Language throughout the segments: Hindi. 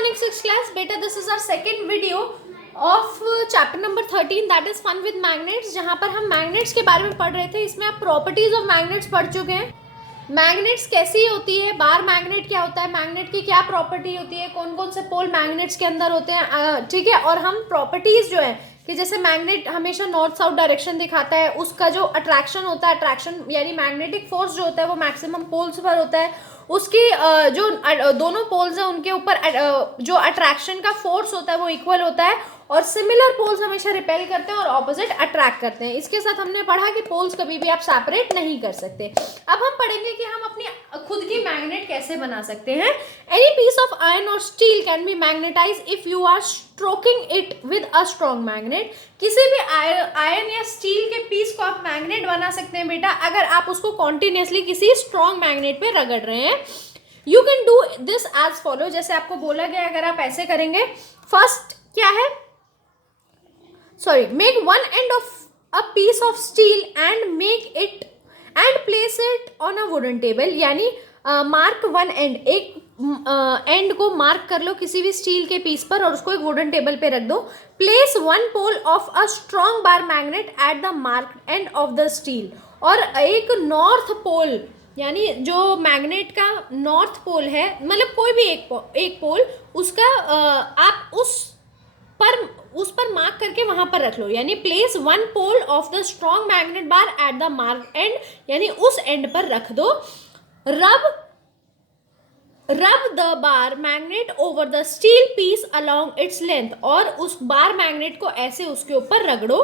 morning, sixth class. Beta, this is our second video of chapter number 13, that is fun with magnets. जहाँ पर हम मैग्नेट्स के बारे में पढ़ रहे थे. इसमें आप प्रॉपर्टीज ऑफ मैग्नेट्स पढ़ चुके हैं. मैग्नेट्स कैसी होती है, बार मैग्नेट क्या होता है, मैग्नेट की क्या प्रॉपर्टी होती है, कौन कौन से पोल मैग्नेट्स के अंदर होते हैं, ठीक है. और हम प्रॉपर्टीज जो है कि जैसे मैग्नेट हमेशा नॉर्थ साउथ डायरेक्शन दिखाता है, उसका जो अट्रैक्शन होता है, अट्रैक्शन यानी मैग्नेटिक फोर्स जो होता है वो मैक्सिमम पोल्स पर होता है. उसकी जो दोनों पोल्स हैं उनके ऊपर जो अट्रैक्शन का फोर्स होता है वो इक्वल होता है, और सिमिलर पोल्स हमेशा रिपेल करते हैं और ऑपोजिट अट्रैक्ट करते हैं. इसके साथ हमने पढ़ा कि पोल्स कभी भी आप सेपरेट नहीं कर सकते. अब हम पढ़ेंगे कि हम अपनी खुद की मैग्नेट कैसे बना सकते हैं. एनी पीस ऑफ आयरन और steel can be magnetise if you are stroking it with a strong magnet. किसी भी आयरन या स्टील के पीस को आप मैग्नेट बना सकते हैं बेटा अगर आप उसको कॉन्टिन्यूसली किसी स्ट्रॉन्ग मैग्नेट पे रगड़ रहे हैं. You can do this as follow. जैसे आपको बोला गया अगर आप ऐसे करेंगे, फर्स्ट क्या है, make one end of a piece of steel and place it on a wooden table. यानी मार्क वन एंड, एक एंड को मार्क कर लो किसी भी स्टील के पीस पर और उसको एक वुडन टेबल पे रख दो. Place one pole of a strong bar magnet at the mark end of the steel. और एक नॉर्थ पोल यानी जो मैग्नेट का नॉर्थ पोल है, मतलब कोई भी एक पोल उसका आप उस पर मार्क करके वहां पर रख लो. यानी place one pole of the strong magnet bar at the mark end, यानी उस एंड पर रख दो. Rub the bar magnet over the steel piece along its length. और उस बार मैग्नेट को ऐसे उसके ऊपर रगड़ो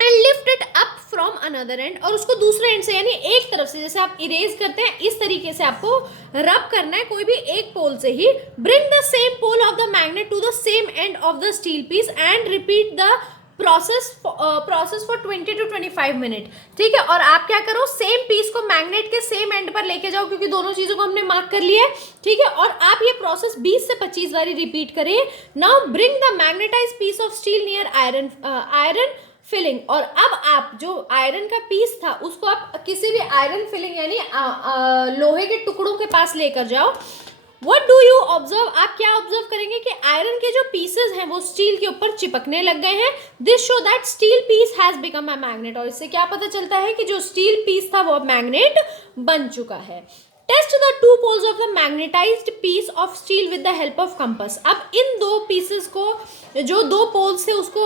and lift it up from another end. और उसको दूसरे एंड से यानी एक तरफ से, जैसे आप इरेज करते हैं इस तरीके से आपको रब करना है कोई भी एक पोल से ही. Bring the same pole of the magnet to the same end of the steel piece and repeat the process for 20 to 25 minute. ठीक है. और आप क्या करो, सेम पीस को मैग्नेट के सेम एंड पर लेके जाओ क्योंकि दोनों चीजों को हमने मार्क कर लिया है. ठीक है. और आप ये प्रोसेस 20 से 25 बारी रिपीट करें. Now bring the magnetise piece of steel near iron filing. और अब आप जो आयरन का पीस था उसको आप किसी भी आयरन फिलिंग यानी लोहे के टुकड़ों के पास लेकर जाओ. What do you observe? आप क्या ऑब्जर्व करेंगे कि आयरन के जो पीसेस हैं वो स्टील के ऊपर चिपकने लग गए हैं. This show that steel piece has become a magnet. और इससे क्या पता चलता है कि जो स्टील पीस था वो अब मैग्नेट बन चुका है. Test the two poles of the magnetised piece of steel with the help of compass. अब इन दो पीसेस को, जो दो पोल्स थे उसको,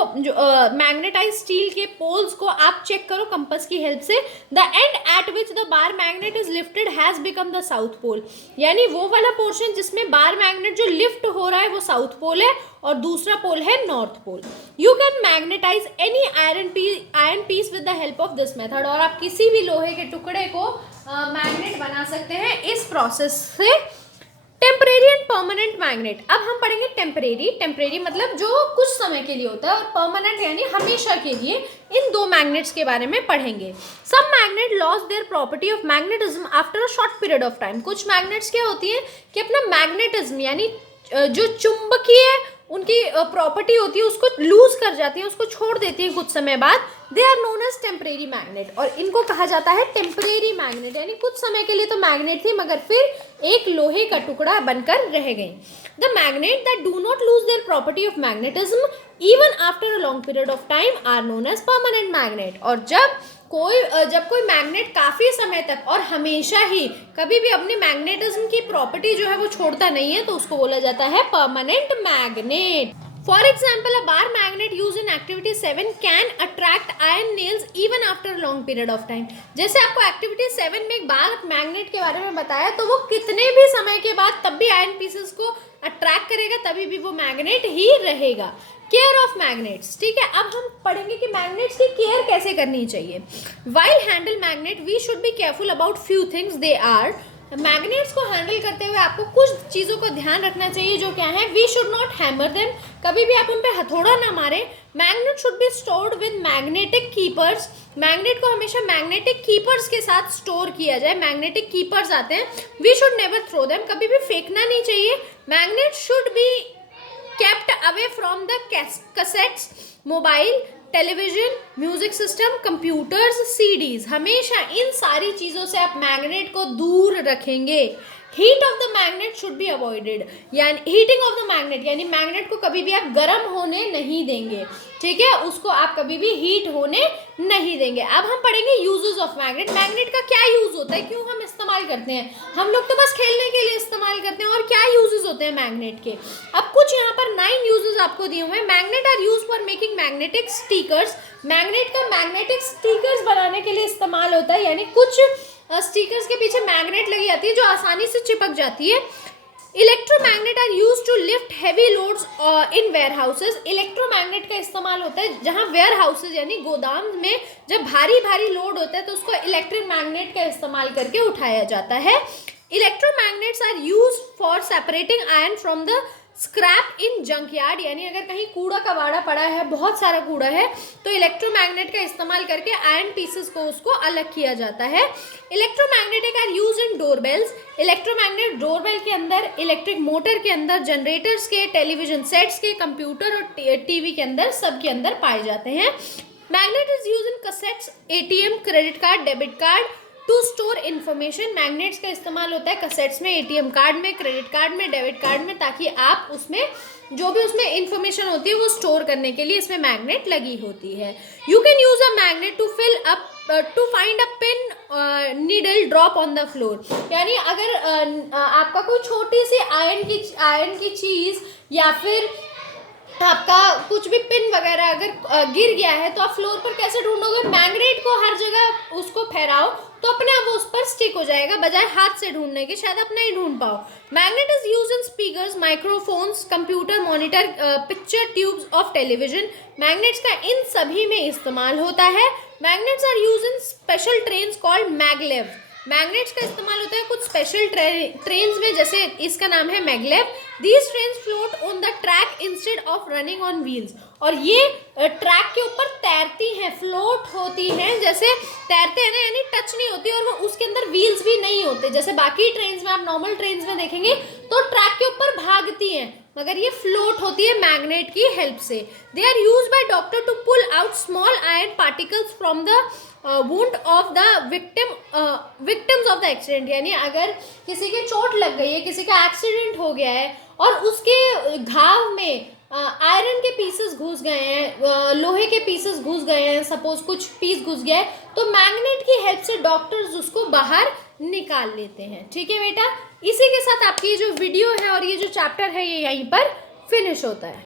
मैग्नेटाइज स्टील के पोल्स को आप चेक करो कंपास की हेल्प से. The end at which the bar magnet is lifted has become the south pole. यानी वो वाला पोर्शन जिसमें बार मैग्नेट जो लिफ्ट हो रहा है वो साउथ पोल है और दूसरा पोल है north pole. You can magnetise any iron piece with the help of this method. और आप किसी भी लोहे के टुकड़े को मैग्नेट बना सकते हैं इस प्रोसेस से. Temporary and permanent magnet. अब हम पढ़ेंगे टेम्परेरी मतलब जो कुछ समय के लिए होता है, और परमानेंट यानी हमेशा के लिए. इन दो मैग्नेट्स के बारे में पढ़ेंगे. Some magnet loss their property of magnetism after a short period of time. कुछ मैग्नेट्स क्या होती है कि अपना मैग्नेटिज्म यानी जो चुंबकीय उनकी प्रॉपर्टी होती है उसको लूज कर जाती है, उसको छोड़ देती है कुछ समय बाद. They are known as temporary magnet. और इनको कहा जाता है टेम्परेरी मैग्नेट. यानी कुछ समय के लिए तो मैग्नेट थी मगर फिर एक लोहे का टुकड़ा बनकर रह गई. The magnet that do not lose their property of magnetism even after a long period of time are known as permanent magnet. और जब कोई मैग्नेट काफी समय तक और हमेशा ही कभी भी अपनी मैग्नेटिज्म की प्रॉपर्टी जो है वो छोड़ता नहीं है तो उसको बोला जाता है permanent magnet. For example, a bar magnet use in activity 7 can attract iron nails even after long period of time. जैसे आपको एक्टिविटी 7 में एक बार मैग्नेट के बारे में बताया तो वो कितने भी समय के बाद तब भी आयरन पीसेस को अट्रैक्ट करेगा, तभी भी वो मैग्नेट ही रहेगा. Care of magnets. ठीक है. अब हम पढ़ेंगे कि मैग्नेट्स की केयर कैसे करनी चाहिए. While handle magnet we should be careful about few things. They are, magnets को हैंडल करते हुए आपको कुछ चीज़ों को ध्यान रखना चाहिए. जो क्या है, we should not hammer them. कभी भी आप उन पर हथौड़ा ना मारे. Magnet should be stored with magnetic keepers. Magnet को हमेशा मैग्नेटिक कीपर्स के साथ स्टोर किया जाए. मैग्नेटिक कीपर्स आते हैं. We should never throw them. कभी भी फेंकना नहीं चाहिए. Magnet should be kept away from the cassettes, mobile, television, music system, computers, CDs. हमेशा इन सारी चीज़ों से आप मैग्नेट को दूर रखेंगे. Heat of the magnet should be avoided, यानी हीटिंग ऑफ द मैग्नेट, यानी मैग्नेट को कभी भी आप गर्म होने नहीं देंगे, ठीक है, उसको आप कभी भी हीट होने नहीं देंगे। अब हम पढ़ेंगे यूजेस ऑफ मैग्नेट। मैग्नेट का क्या यूज होता है, क्यों हम इस्तेमाल करते हैं? हम लोग तो बस खेलने के लिए इस्तेमाल करते हैं, और क्या यूजेस होते हैं मैग्नेट के? अब कुछ यहाँ पर 9 यूजेस आपको दिए हुए हैं। Magnet are use for making magnetic stickers. Magnet का मैग्नेटिक स्टिकर्स बनाने के लिए इस्तेमाल होता है, यानी कुछ स्टिकर्स के पीछे मैग्नेट लगी जाती है जो आसानी से चिपक जाती है। Electromagnet are use to lift heavy loads in warehouses. Electromagnet का इस्तेमाल होता है जहां वेयर हाउसेज यानी गोदाम में जब भारी भारी लोड होता है तो उसको इलेक्ट्रिक मैग्नेट का इस्तेमाल करके उठाया जाता है। Electromagnets are use for separating iron from the scrap in junkyard, यानी अगर कहीं कूड़ा कबाड़ा पड़ा है, बहुत सारा कूड़ा है, तो इलेक्ट्रोमैग्नेट का इस्तेमाल करके आयरन पीसेस को उसको अलग किया जाता है। Electromagnetic are use in doorbells. Electromagnet doorbell के अंदर, इलेक्ट्रिक मोटर के अंदर, जनरेटर्स के, टेलीविजन सेट्स के, कंप्यूटर और टीवी के अंदर, सब के अंदर पाए जाते हैं। Magnet is use in cassettes, ATM, credit card, debit card to store information. Magnets का इस्तेमाल होता है कैसेट्स में, एटीएम कार्ड में, क्रेडिट कार्ड में, डेबिट कार्ड में, ताकि आप उसमें जो भी उसमें इंफॉर्मेशन होती है वो स्टोर करने के लिए इसमें मैग्नेट लगी होती है। You can use a magnet to fill up to find a pin needle drop on the floor, यानी अगर आपका कोई छोटी सी आयरन की चीज या फिर आपका कुछ भी पिन वगैरह अगर गिर गया है तो आप फ्लोर पर कैसे ढूंढोगे? मैग्नेट को हर जगह उसको फहराओ तो अपने आप वो उस पर स्टिक हो जाएगा, बजाय हाथ से ढूंढने के, शायद आप नहीं ढूंढ पाओ। Magnet is use in speakers, microphones, computer monitor, picture tubes of television. Magnets का इन सभी में इस्तेमाल होता है। Magnets are use in special trains called maglev. Magnets का इस्तेमाल होता है कुछ स्पेशल ट्रेन्स में, जैसे इसका नाम है maglev. These trains float on the track instead of running on wheels, और ये ट्रैक के ऊपर तैरती हैं, फ्लोट होती हैं, जैसे तैरते हैं ना, यानी टच नहीं होती, और वो उसके अंदर व्हील्स भी नहीं होते। जैसे बाकी ट्रेन्स में, आप नॉर्मल ट्रेन्स में देखेंगे तो ट्रैक के ऊपर भागती हैं, मगर ये फ्लोट होती है मैग्नेट की हेल्प से। They are use by doctor to pull out small iron particles from the wound of the victims of the accident, यानी अगर किसी के चोट लग गई है, किसी का एक्सीडेंट हो गया है और उसके घाव में आयरन के पीसेस घुस गए हैं, लोहे के पीसेस घुस गए हैं, सपोज कुछ पीस घुस गया है, तो मैग्नेट की हेल्प से डॉक्टर्स उसको बाहर निकाल लेते हैं। ठीक है बेटा, इसी के साथ आपकी जो वीडियो है और ये जो चैप्टर है ये यहीं पर फिनिश होता है।